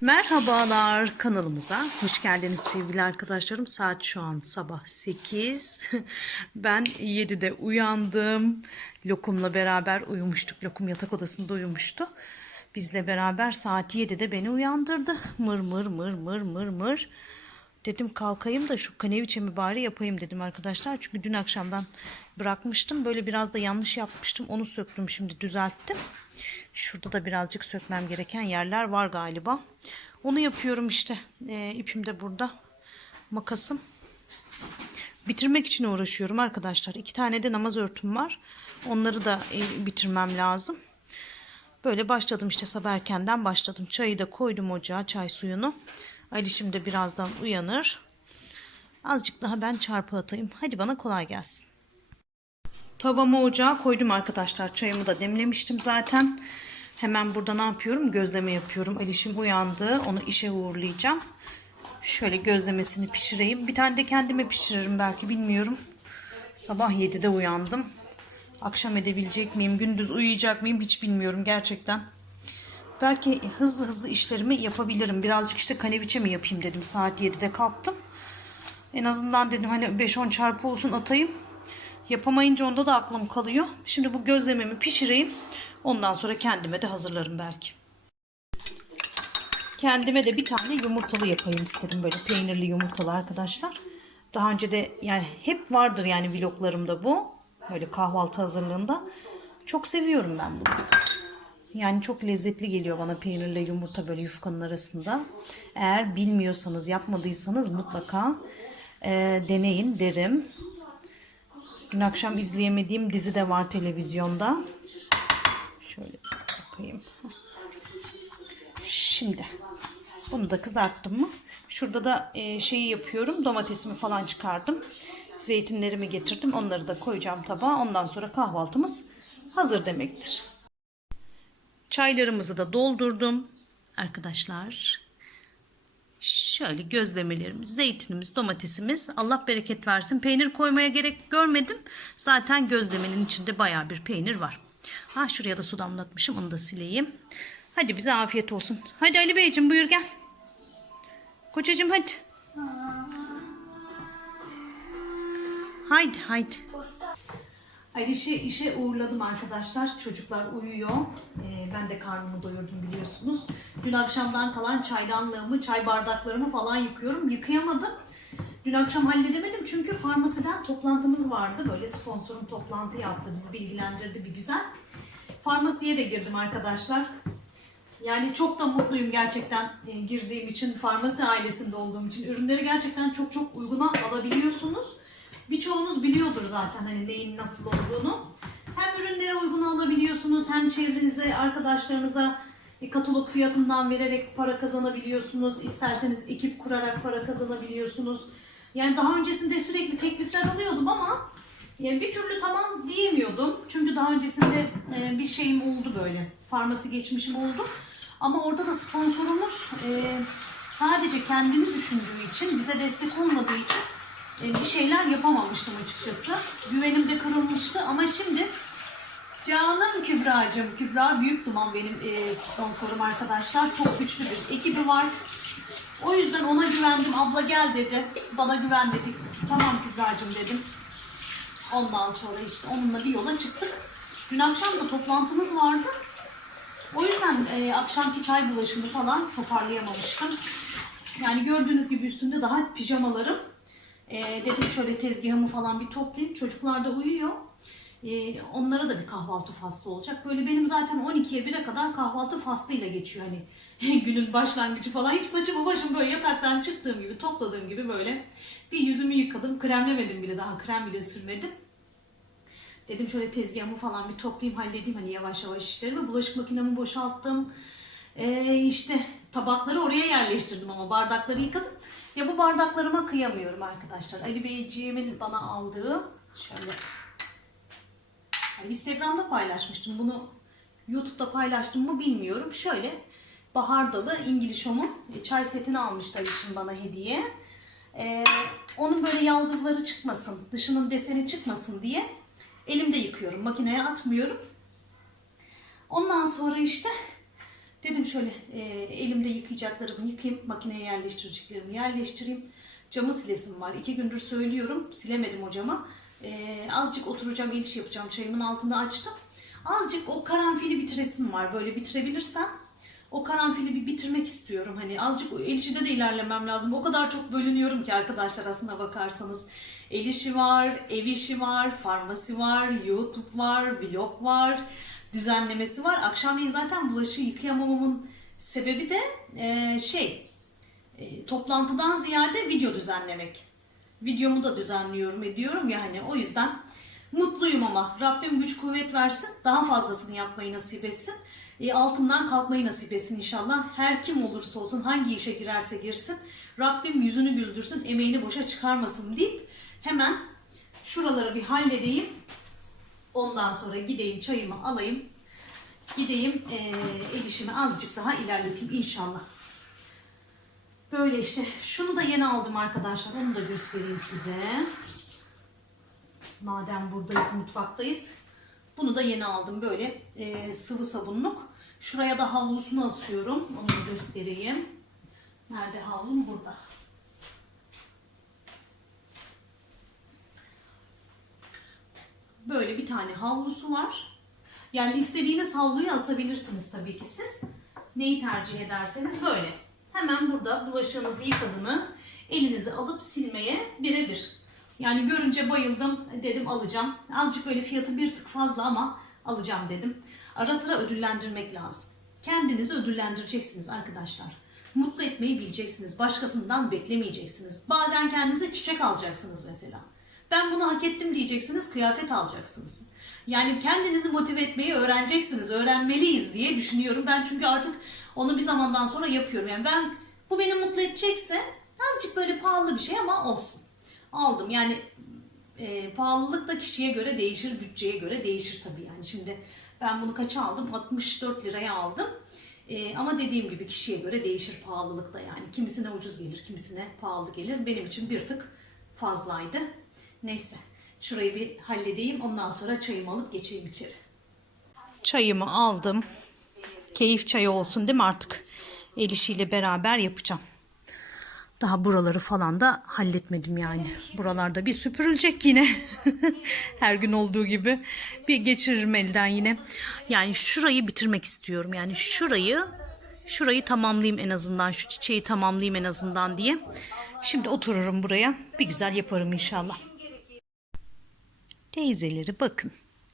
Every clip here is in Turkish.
Merhabalar kanalımıza hoş geldiniz sevgili arkadaşlarım. Saat şu an sabah 8. Ben 7'de uyandım. Lokum'la beraber uyumuştuk. Lokum yatak odasında uyumuştu. Bizle beraber saat 7'de beni uyandırdı. Mır mır mır mır mır mır. Dedim kalkayım da şu kaneviçemi bari yapayım dedim arkadaşlar. Çünkü dün akşamdan bırakmıştım. Böyle biraz da yanlış yapmıştım. Onu söktüm şimdi düzelttim. Şurada da birazcık sökmem gereken yerler var galiba. Onu yapıyorum işte. Ee, ipim de burada. Makasım. Bitirmek için uğraşıyorum arkadaşlar. İki tane de namaz örtüm var. Onları da e, bitirmem lazım. Böyle başladım işte sabah erkenden başladım. Çayı da koydum ocağa çay suyunu. Ali şimdi birazdan uyanır. Azıcık daha ben çarpı atayım. Hadi bana kolay gelsin. Tavamı ocağa koydum arkadaşlar. Çayımı da demlemiştim zaten. Hemen burada ne yapıyorum? Gözleme yapıyorum. Alişim uyandı. Onu işe uğurlayacağım. Şöyle gözlemesini pişireyim. Bir tane de kendime pişiririm belki bilmiyorum. Sabah 7'de uyandım. Akşam edebilecek miyim? Gündüz uyuyacak mıyım? Hiç bilmiyorum gerçekten. Belki hızlı hızlı işlerimi yapabilirim. Birazcık işte kaneviçe mi yapayım dedim. Saat 7'de kalktım. En azından dedim hani 5-10 çarpı olsun atayım. Yapamayınca onda da aklım kalıyor. Şimdi bu gözlememi pişireyim. Ondan sonra kendime de hazırlarım belki. Kendime de bir tane yumurtalı yapayım istedim. Böyle peynirli yumurtalı arkadaşlar. Daha önce de yani hep vardır yani vloglarımda bu. Böyle kahvaltı hazırlığında. Çok seviyorum ben bunu. Yani çok lezzetli geliyor bana peynirle yumurta böyle yufkanın arasında. Eğer bilmiyorsanız, yapmadıysanız mutlaka e, deneyin derim. Dün akşam izleyemediğim dizi de var televizyonda. Şöyle bakayım. Şimdi bunu da kızarttım mı? Şurada da e, şeyi yapıyorum. Domatesimi falan çıkardım. Zeytinlerimi getirdim. Onları da koyacağım tabağa. Ondan sonra kahvaltımız hazır demektir. Çaylarımızı da doldurdum. Arkadaşlar şöyle gözlemelerimiz, zeytinimiz, domatesimiz Allah bereket versin. Peynir koymaya gerek görmedim. Zaten gözlemenin içinde baya bir peynir var. Ha şuraya da su damlatmışım. Onu da sileyim. Hadi bize afiyet olsun. Hadi Ali Beyciğim buyur gel. Kocacığım hadi. Haydi haydi. Aliş'i işe uğurladım arkadaşlar. Çocuklar uyuyor. Ee, ben de karnımı doyurdum biliyorsunuz. Dün akşamdan kalan çaydanlığımı, çay bardaklarımı falan yıkıyorum. Yıkayamadım. Dün akşam halledemedim çünkü farmasiden toplantımız vardı. Böyle sponsorun toplantı yaptı. Bizi bilgilendirdi bir güzel. Farmasiye de girdim arkadaşlar. Yani çok da mutluyum gerçekten e, girdiğim için, farmasi ailesinde olduğum için. Ürünleri gerçekten çok çok uyguna alabiliyorsunuz. Birçoğunuz biliyordur zaten hani neyin nasıl olduğunu. Hem ürünlere uygun alabiliyorsunuz hem çevrenize, arkadaşlarınıza e, katalog fiyatından vererek para kazanabiliyorsunuz. İsterseniz ekip kurarak para kazanabiliyorsunuz. Yani daha öncesinde sürekli teklifler alıyordum ama bir türlü tamam diyemiyordum. Çünkü daha öncesinde e, bir şeyim oldu böyle. Farmasi geçmişim oldu. Ama orada da sponsorumuz e, sadece kendini düşündüğü için, bize destek olmadığı için e, bir şeyler yapamamıştım açıkçası. Güvenim de kırılmıştı ama şimdi Canım Kübra'cığım, Kübra Büyük Duman benim sponsorum arkadaşlar. Çok güçlü bir ekibi var. O yüzden ona güvendim. Abla gel dedi. Bana güven dedi. Tamam Kübra'cığım dedim. Ondan sonra işte onunla bir yola çıktık. Dün akşam da toplantımız vardı. O yüzden e, akşamki çay bulaşımı falan toparlayamamıştım. Yani gördüğünüz gibi üstünde daha pijamalarım. E, dedim şöyle tezgahımı falan bir toplayayım. Çocuklar da uyuyor. E, onlara da bir kahvaltı faslı olacak. Böyle benim zaten 12'ye 1'e kadar kahvaltı faslıyla geçiyor. Hani günün başlangıcı falan. Hiç saçımı başımı böyle yataktan çıktığım gibi, topladığım gibi böyle bir yüzümü yıkadım. Kremlemedim bile daha. Krem bile sürmedim. Dedim şöyle tezgahımı falan bir toplayayım halledeyim hani yavaş yavaş işlerimi. Bulaşık makinemi boşalttım. Ee, işte tabakları oraya yerleştirdim ama bardakları yıkadım. Ya bu bardaklarıma kıyamıyorum arkadaşlar. Ali Beyciğimin bana aldığı şöyle yani Instagram'da paylaşmıştım. Bunu YouTube'da paylaştım mı bilmiyorum. Şöyle Bahar Dalı İngiliz Home'un çay setini almıştı Alişim bana hediye. Ee, onun böyle yaldızları çıkmasın, dışının deseni çıkmasın diye elimde yıkıyorum. Makineye atmıyorum. Ondan sonra işte Dedim şöyle e, elimde yıkayacaklarımı yıkayayım, makineye yerleştireceklerimi yerleştireyim. Camı silesim var. İki gündür söylüyorum. Silemedim o camı. E, azıcık oturacağım, el işi yapacağım. Çayımın altında açtım. Azıcık o karanfili bitiresim var. Böyle bitirebilirsem o karanfili bir bitirmek istiyorum. Hani azıcık el işinde de ilerlemem lazım. O kadar çok bölünüyorum ki arkadaşlar aslında bakarsanız. El işi var, ev işi var, farmasi var, YouTube var, vlog var, düzenlemesi var. Akşamleyin zaten bulaşığı yıkayamamamın sebebi de eee, şey e, toplantıdan ziyade video düzenlemek. Videomu da düzenliyorum ediyorum ya hani o yüzden mutluyum ama Rabbim güç kuvvet versin daha fazlasını yapmayı nasip etsin. E, altından kalkmayı nasip etsin inşallah. Her kim olursa olsun hangi işe girerse girsin Rabbim yüzünü güldürsün emeğini boşa çıkarmasın deyip hemen şuraları bir halledeyim. Ondan sonra gideyim çayımı alayım. Gideyim e, el işimi azıcık daha ilerleteyim inşallah. Böyle işte. Şunu da yeni aldım arkadaşlar. Onu da göstereyim size. Madem buradayız, mutfaktayız. Bunu da yeni aldım. Böyle e, sıvı sabunluk. Şuraya da havlusunu asıyorum. Onu da göstereyim. Nerede havlum? Burada. Böyle bir tane havlusu var. Yani istediğiniz havluyu asabilirsiniz tabii ki siz. Neyi tercih ederseniz böyle. Hemen burada bulaşığınızı yıkadınız. Elinizi alıp silmeye birebir. Yani görünce bayıldım dedim alacağım. Azıcık böyle fiyatı bir tık fazla ama alacağım dedim. Ara sıra ödüllendirmek lazım. Kendinizi ödüllendireceksiniz arkadaşlar. Mutlu etmeyi bileceksiniz. Başkasından beklemeyeceksiniz. Bazen kendinize çiçek alacaksınız mesela. Ben bunu hak ettim diyeceksiniz, kıyafet alacaksınız. Yani kendinizi motive etmeyi öğreneceksiniz, öğrenmeliyiz diye düşünüyorum. Ben çünkü artık onu bir zamandan sonra yapıyorum. Yani ben bu beni mutlu edecekse azıcık böyle pahalı bir şey ama olsun. Aldım yani e, pahalılık da kişiye göre değişir, bütçeye göre değişir tabii yani. Şimdi ben bunu kaça aldım? 64 liraya aldım. E, ama dediğim gibi kişiye göre değişir pahalılık da yani. Kimisine ucuz gelir, kimisine pahalı gelir. Benim için bir tık fazlaydı. Neyse şurayı bir halledeyim ondan sonra çayımı alıp geçeyim içeri. Çayımı aldım. Keyif çayı olsun değil mi artık? El işiyle beraber yapacağım. Daha buraları falan da halletmedim yani. Buralarda bir süpürülecek yine. Her gün olduğu gibi. Bir geçiririm elden yine. Yani şurayı bitirmek istiyorum. Yani şurayı şurayı tamamlayayım en azından. Şu çiçeği tamamlayayım en azından diye. Şimdi otururum buraya. Bir güzel yaparım inşallah. Teyzeleri bakın.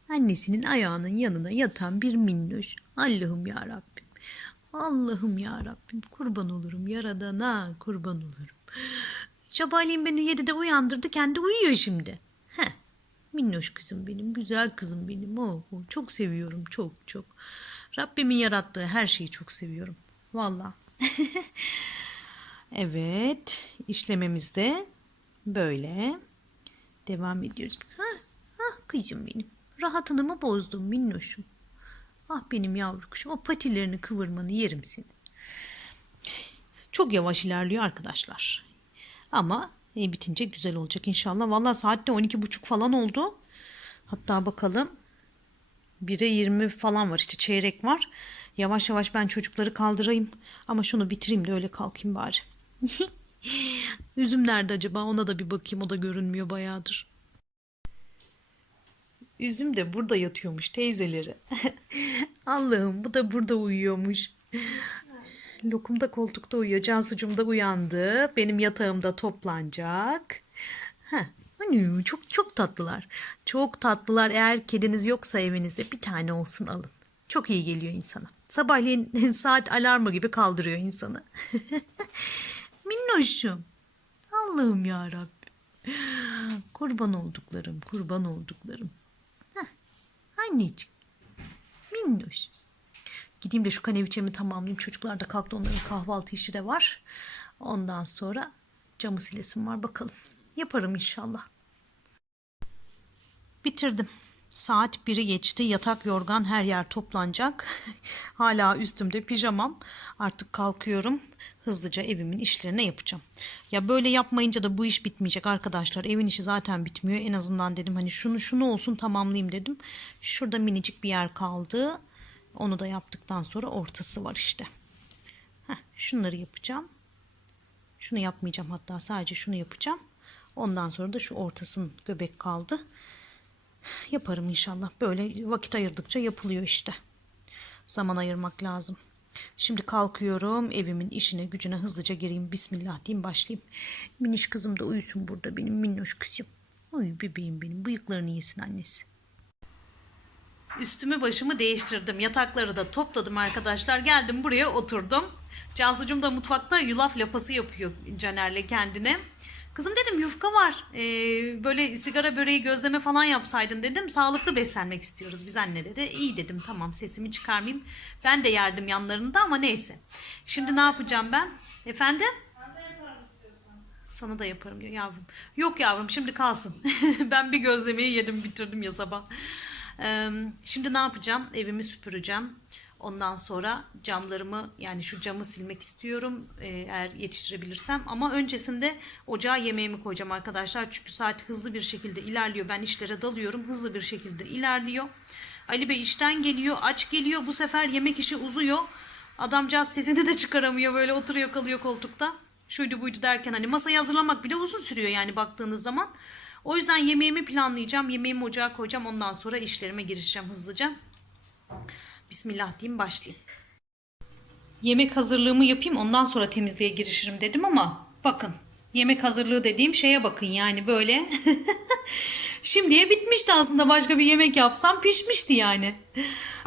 Annesinin ayağının yanına yatan bir minnoş. Allah'ım ya Rabbim. Allah'ım ya Rabbim. Kurban olurum yaradana kurban olurum. Sabahleyin beni yedide uyandırdı. Kendi uyuyor şimdi. He. Minnoş kızım benim. Güzel kızım benim. Oh, oh, çok seviyorum. Çok çok. Rabbimin yarattığı her şeyi çok seviyorum. Vallahi. evet. işlememizde böyle. Devam ediyoruz. Ha, ah kızım benim. Rahatını mı bozdum minnoşum? Ah benim yavru kuşum. O patilerini kıvırmanı yerim seni. Çok yavaş ilerliyor arkadaşlar. Ama e, bitince güzel olacak inşallah. Vallahi saatte 12.30 falan oldu. Hatta bakalım. 1'e 20 falan var işte çeyrek var. Yavaş yavaş ben çocukları kaldırayım. Ama şunu bitireyim de öyle kalkayım bari. Üzüm nerede acaba? Ona da bir bakayım. O da görünmüyor bayağıdır. Üzüm de burada yatıyormuş teyzeleri. Allah'ım bu da burada uyuyormuş. Lokum da koltukta uyuyor. Cansucuğum da uyandı. Benim yatağımda toplanacak. Heh. Hani çok çok tatlılar. Çok tatlılar. Eğer kediniz yoksa evinizde bir tane olsun alın. Çok iyi geliyor insana. Sabahleyin saat alarmı gibi kaldırıyor insanı. Minnoşum. Allah'ım ya Rabbim. Kurban olduklarım, kurban olduklarım. Anneciğim. Minnoş. Gideyim de şu kaneviçemi tamamlayayım. Çocuklar da kalktı. Onların kahvaltı işi de var. Ondan sonra camı silesim var. Bakalım. Yaparım inşallah. Bitirdim. Saat 1'i geçti. Yatak, yorgan her yer toplanacak. Hala üstümde pijamam. Artık kalkıyorum. Hızlıca evimin işlerine yapacağım. Ya böyle yapmayınca da bu iş bitmeyecek arkadaşlar. Evin işi zaten bitmiyor. En azından dedim hani şunu şunu olsun tamamlayayım dedim. Şurada minicik bir yer kaldı. Onu da yaptıktan sonra ortası var işte. Heh, şunları yapacağım. Şunu yapmayacağım hatta sadece şunu yapacağım. Ondan sonra da şu ortasının göbek kaldı. Yaparım inşallah. Böyle vakit ayırdıkça yapılıyor işte. Zaman ayırmak lazım. Şimdi kalkıyorum evimin işine gücüne hızlıca gireyim. Bismillah diyeyim başlayayım. Miniş kızım da uyusun burada benim minnoş kızım. Ay bebeğim benim bıyıklarını yesin annesi. Üstümü başımı değiştirdim. Yatakları da topladım arkadaşlar. Geldim buraya oturdum. Cansucuğum da mutfakta yulaf lapası yapıyor Caner'le kendine. Kızım dedim yufka var. Ee, böyle sigara böreği gözleme falan yapsaydın dedim. Sağlıklı beslenmek istiyoruz biz anne dedi. İyi dedim tamam sesimi çıkarmayayım. Ben de yerdim yanlarında ama neyse. Şimdi ne yapacağım ben? Efendim? Sana da yaparım ya yavrum. Yok yavrum şimdi kalsın. ben bir gözlemeyi yedim bitirdim ya sabah. Ee, şimdi ne yapacağım? Evimi süpüreceğim. Ondan sonra camlarımı yani şu camı silmek istiyorum e, eğer yetiştirebilirsem. Ama öncesinde ocağa yemeğimi koyacağım arkadaşlar. Çünkü saat hızlı bir şekilde ilerliyor. Ben işlere dalıyorum. Hızlı bir şekilde ilerliyor. Ali Bey işten geliyor. Aç geliyor. Bu sefer yemek işi uzuyor. Adamcağız sesini de çıkaramıyor. Böyle oturuyor kalıyor koltukta. Şuydu buydu derken hani masayı hazırlamak bile uzun sürüyor yani baktığınız zaman. O yüzden yemeğimi planlayacağım. Yemeğimi ocağa koyacağım. Ondan sonra işlerime girişeceğim hızlıca. Bismillah diyeyim başlayayım. Yemek hazırlığımı yapayım ondan sonra temizliğe girişirim dedim ama bakın yemek hazırlığı dediğim şeye bakın yani böyle. Şimdiye bitmişti aslında başka bir yemek yapsam pişmişti yani.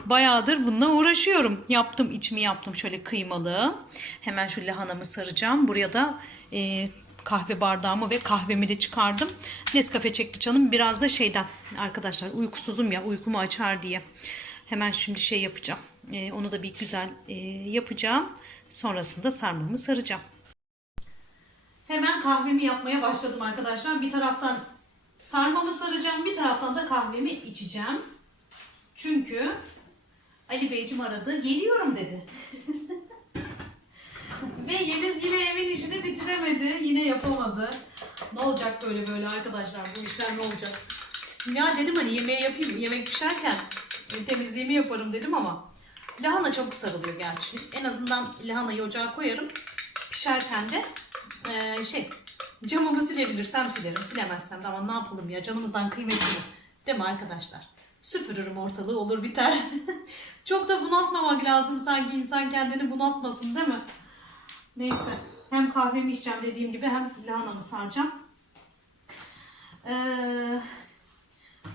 Bayağıdır bununla uğraşıyorum. Yaptım içimi yaptım şöyle kıymalı. Hemen şu lahanamı saracağım. Buraya da e, kahve bardağımı ve kahvemi de çıkardım. Nescafe çekti canım. Biraz da şeyden arkadaşlar uykusuzum ya uykumu açar diye. Hemen şimdi şey yapacağım. E, onu da bir güzel e, yapacağım. Sonrasında sarmamı saracağım. Hemen kahvemi yapmaya başladım arkadaşlar. Bir taraftan sarmamı saracağım. Bir taraftan da kahvemi içeceğim. Çünkü Ali Beyciğim aradı. Geliyorum dedi. Ve Yeliz yine evin işini bitiremedi. Yine yapamadı. Ne olacak böyle böyle arkadaşlar? Bu işler ne olacak? Ya dedim hani yemeği yapayım. Yemek pişerken temizliğimi yaparım dedim ama lahana çabuk sarılıyor gerçi. En azından lahanayı ocağa koyarım. Pişerken de e, şey camımı silebilirsem silerim. Silemezsem de ama ne yapalım ya canımızdan kıymetli. Değil mi arkadaşlar? Süpürürüm ortalığı olur biter. Çok da bunaltmamak lazım sanki insan kendini bunaltmasın değil mi? Neyse. Hem kahvemi içeceğim dediğim gibi hem lahanamı saracağım. Ee,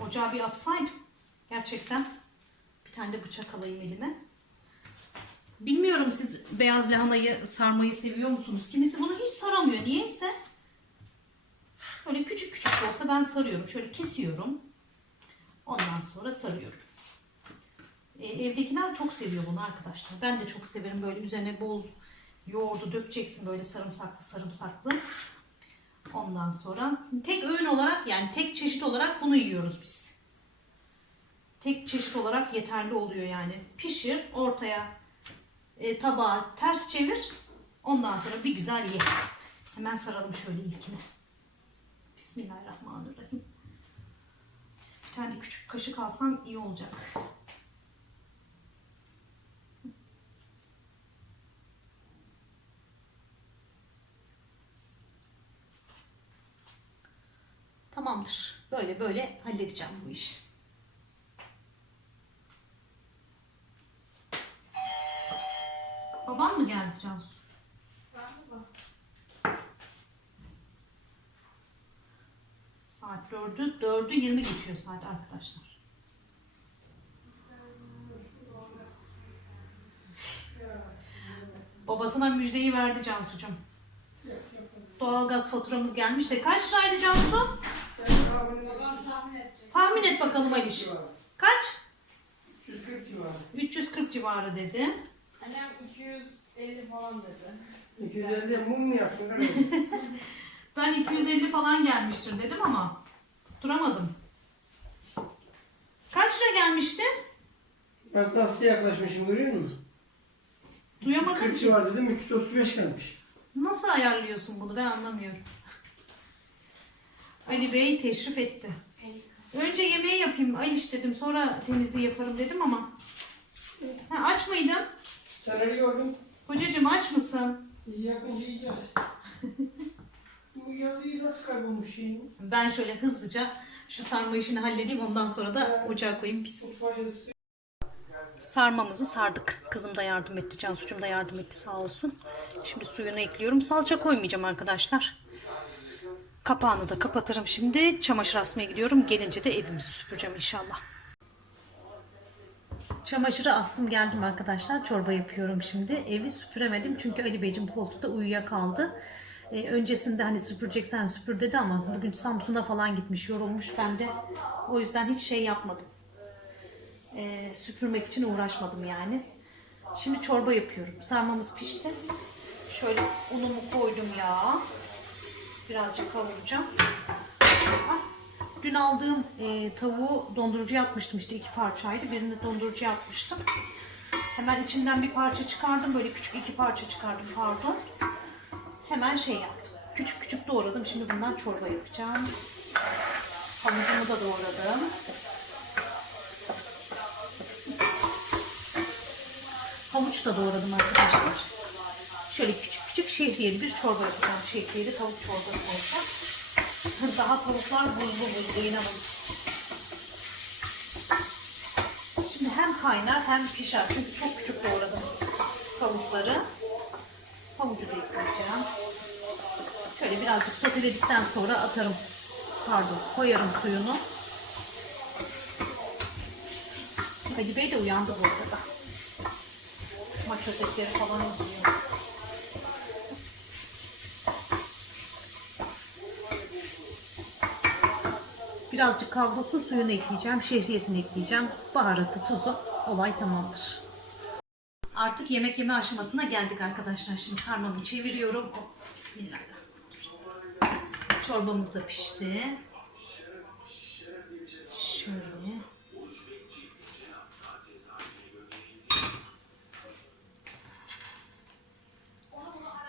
ocağa bir atsaydım. Gerçekten bir tane de bıçak alayım elime. Bilmiyorum siz beyaz lahanayı sarmayı seviyor musunuz? Kimisi bunu hiç saramıyor. Niyeyse. Böyle küçük küçük de olsa ben sarıyorum. Şöyle kesiyorum. Ondan sonra sarıyorum. E, evdekiler çok seviyor bunu arkadaşlar. Ben de çok severim. Böyle üzerine bol yoğurdu dökeceksin böyle sarımsaklı sarımsaklı. Ondan sonra tek öğün olarak yani tek çeşit olarak bunu yiyoruz biz. Tek çeşit olarak yeterli oluyor yani. Pişir ortaya e, tabağı ters çevir. Ondan sonra bir güzel ye. Hemen saralım şöyle ilkini. Bismillahirrahmanirrahim. Bir tane de küçük kaşık alsam iyi olacak. Tamamdır. Böyle böyle halledeceğim bu işi. Baban mı geldi Cansu? Saat dördü, dördü yirmi geçiyor saat arkadaşlar. Babasına müjdeyi verdi Cansu'cum. Doğalgaz faturamız gelmiş de kaç liraydı Cansu? Tahmin et bakalım Aliş. Kaç? 340 civarı. 340 civarı dedi. Annem 250 falan dedi. 250 mum mu yaktın kardeşim? Ben 250 falan gelmiştir dedim ama tutturamadım. Kaç lira gelmişti? Bak nasıl yaklaşmışım görüyor musun? Duyamadım 40 ki. civarı dedim 335 gelmiş. Nasıl ayarlıyorsun bunu ben anlamıyorum. Ali Bey teşrif etti. Önce yemeği yapayım Aliş dedim sonra temizliği yaparım dedim ama Ha, aç mıydın? Sen arıyordun. Kocacığım aç mısın? İyi yapınca yiyeceğiz. Bu yazıyı nasıl kaybolmuş şeyin? Ben şöyle hızlıca şu sarma işini halledeyim ondan sonra da ocağa koyayım. Mutfağı yazısı. Sarmamızı sardık. Kızım da yardım etti. Cansucuğum da yardım etti sağ olsun. Şimdi suyunu ekliyorum. Salça koymayacağım arkadaşlar. Kapağını da kapatırım şimdi. Çamaşır asmaya gidiyorum. Gelince de evimizi süpüreceğim inşallah. Çamaşırı astım geldim arkadaşlar. Çorba yapıyorum şimdi. Evi süpüremedim çünkü Ali Beyciğim koltukta uyuyakaldı. Ee, öncesinde hani süpüreceksen süpür dedi ama bugün Samsun'a falan gitmiş yorulmuş. Ben de o yüzden hiç şey yapmadım. Ee, süpürmek için uğraşmadım yani. Şimdi çorba yapıyorum. Sarmamız pişti. Şöyle unumu koydum ya. Birazcık kavuracağım. Ay, Dün aldığım e, tavuğu dondurucuya atmıştım işte iki parçaydı. Birini dondurucuya atmıştım. Hemen içinden bir parça çıkardım. Böyle küçük iki parça çıkardım pardon. Hemen şey yaptım. Küçük küçük doğradım. Şimdi bundan çorba yapacağım. Havucumu da doğradım. Havuç da doğradım arkadaşlar. Şöyle küçük küçük şehriyeli bir çorba yapacağım. Şehriyeli tavuk çorbası olacak. Daha tavuklar buzlu buzlu inanın. Şimdi hem kaynar hem pişer. Çünkü çok küçük doğradım tavukları. Havucu da ekleyeceğim. Şöyle birazcık soteledikten sonra atarım. Pardon koyarım suyunu. Ali Bey de uyandı bu arada. Maç ötekleri falan izliyor. Birazcık kavrulsun suyunu ekleyeceğim. Şehriyesini ekleyeceğim. Baharatı, tuzu. Olay tamamdır. Artık yemek yeme aşamasına geldik arkadaşlar. Şimdi sarmamı çeviriyorum. Oh, Bismillahirrahmanirrahim. Çorbamız da pişti. Şöyle.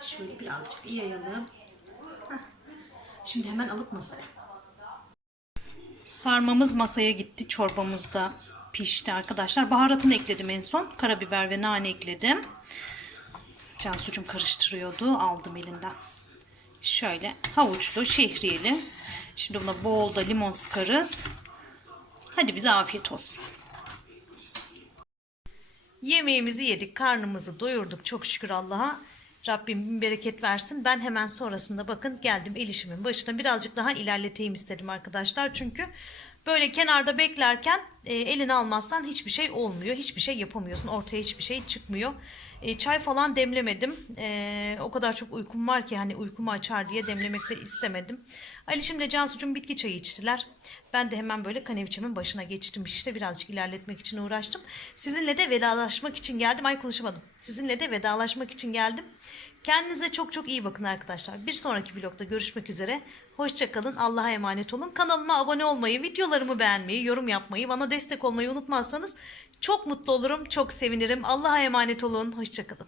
Şöyle birazcık yayalım. Şimdi hemen alıp masaya. Sarmamız masaya gitti. Çorbamız da pişti arkadaşlar. Baharatını ekledim en son. Karabiber ve nane ekledim. Cansucuğum karıştırıyordu. Aldım elinden. Şöyle havuçlu, şehriyeli. Şimdi buna bol da limon sıkarız. Hadi bize afiyet olsun. Yemeğimizi yedik, karnımızı doyurduk çok şükür Allah'a. Rabbim bereket versin. Ben hemen sonrasında bakın geldim el işimin başına birazcık daha ilerleteyim istedim arkadaşlar. Çünkü böyle kenarda beklerken e, eline almazsan hiçbir şey olmuyor. Hiçbir şey yapamıyorsun. Ortaya hiçbir şey çıkmıyor. E, çay falan demlemedim. E, o kadar çok uykum var ki hani uykumu açar diye demlemek de istemedim. Ali şimdi Cansu'cum bitki çayı içtiler. Ben de hemen böyle kaneviçemin başına geçtim işte birazcık ilerletmek için uğraştım. Sizinle de vedalaşmak için geldim. Ay konuşamadım. Sizinle de vedalaşmak için geldim. Kendinize çok çok iyi bakın arkadaşlar. Bir sonraki vlogda görüşmek üzere. Hoşçakalın. Allah'a emanet olun. Kanalıma abone olmayı, videolarımı beğenmeyi, yorum yapmayı, bana destek olmayı unutmazsanız çok mutlu olurum, çok sevinirim. Allah'a emanet olun. Hoşçakalın.